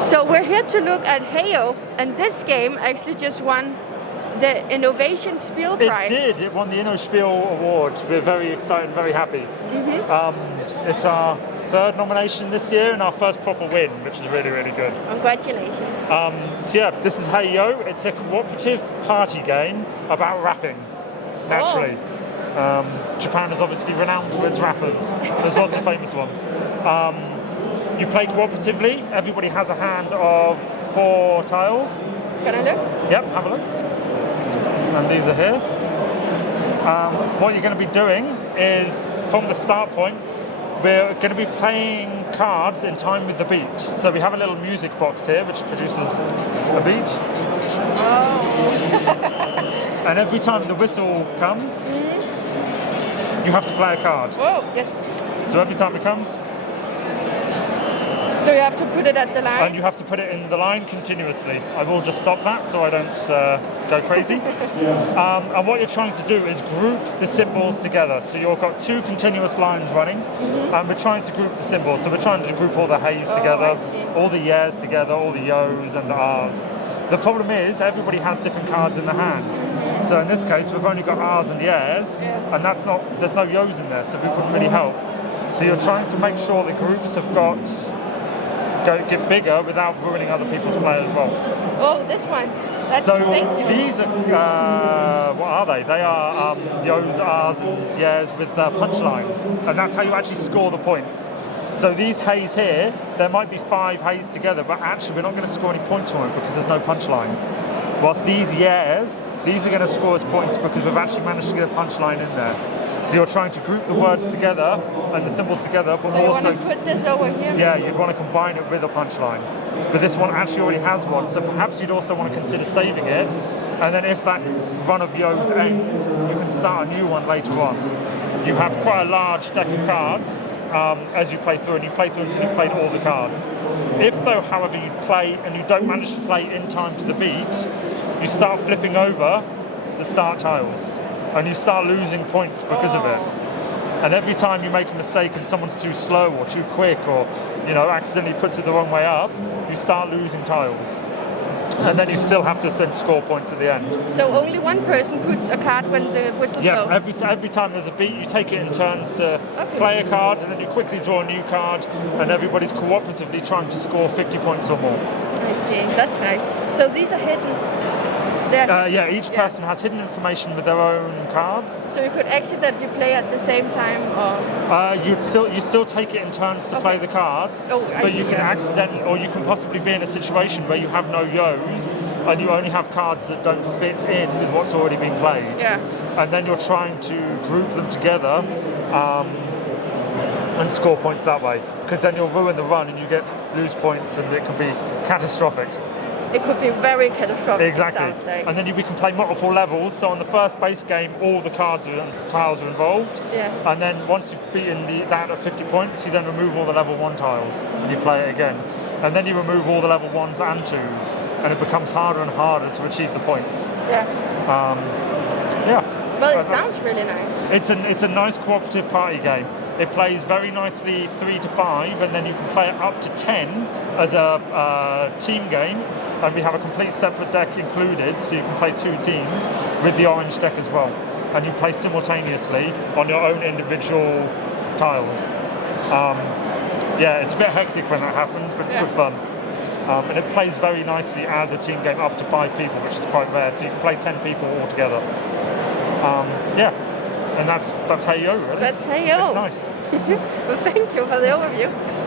So we're here to look at Heyo, and this game actually just won the Innovation Spiel prize. It did. It won the Essen Spiel award. We're very excited, very happy. It's our third nomination this year and our first proper win, which is really, really good. Congratulations. So yeah, this is Heyo. It's a cooperative party game about rapping, naturally. Japan is obviously renowned for its rappers. There's lots of famous ones. You play cooperatively. Everybody has a hand of 4 tiles. Can I look? Yep, have a look. And these are here. What you're going to be doing is, from the start point, we're going to be playing cards in time with the beat. So we have a little music box here which produces a beat. Oh. And every time the whistle comes, you have to play a card. Oh, yes. So every time it comes, do you have to put it at the line? and you have to put it in the line continuously. I will just stop that so I don't go crazy. And what you're trying to do is group the symbols together. So you've got 2 continuous lines running, and we're trying to group the symbols. So we're trying to group all the heys together, all the yeahs together, all the yos and the ahs. The problem is everybody has different cards in the hand. So in this case, we've only got ahs and yeahs, and there's no yos in there, so we wouldn't really help. So you're trying to make sure the groups have get bigger without ruining other people's play as well. Oh, this one. That's So these are, what are they? They are yos, ahs and yeahs with punchlines, and that's how you actually score the points. So these heys here, there might be 5 heys together, but actually we're not going to score any points from it because there's no punchline. Whilst these yeahs, these are going to score us points because we've actually managed to get a punchline in there. So you're trying to group the words together and the symbols together, but so you also... want to put this over here? Yeah, you'd want to combine it with a punchline. But this one actually already has one, so perhaps you'd also want to consider saving it, and then if that run of yos ends, you can start a new one later on. You have quite a large deck of cards as you play through, and you play through until you've played all the cards. If though, however, you play and you don't manage to play in time to the beat, you start flipping over the start tiles, and you start losing points because of it. And every time you make a mistake and someone's too slow or too quick or, accidentally puts it the wrong way up, you start losing tiles. And then you still have to then score points at the end. So only one person puts a card when the whistle blows? Yeah, every time there's a beat, you take it in turns to play a card, and then you quickly draw a new card, and everybody's cooperatively trying to score 50 points or more. I see, that's nice. So these are hidden? Each person has hidden information with their own cards. So you could accidentally play at the same time, or you still take it in turns to play the cards, but you can accidentally, or you can possibly be in a situation where you have no yos and you only have cards that don't fit in with what's already been played. Yeah. And then you're trying to group them together and score points that way, because then you'll ruin the run and you lose points, and it can be catastrophic. It could be very catastrophic. Exactly. It sounds like. And then we can play multiple levels. So on the first base game, all the cards and tiles are involved. Yeah. And then once you've beaten that at 50 points, you then remove all the level 1 tiles and you play it again. And then you remove all the level 1s and 2s, and it becomes harder and harder to achieve the points. Yeah. Well, it sounds really nice. It's a nice cooperative party game. It plays very nicely 3 to 5, and then you can play it up to 10 as a team game. And we have a complete separate deck included, so you can play 2 teams with the orange deck as well. And you play simultaneously on your own individual tiles. It's a bit hectic when that happens, but it's good fun. And it plays very nicely as a team game up to 5 people, which is quite rare. So you can play 10 people all together. And that's Heyo, really. That's Heyo. It's nice. Well, thank you for the overview.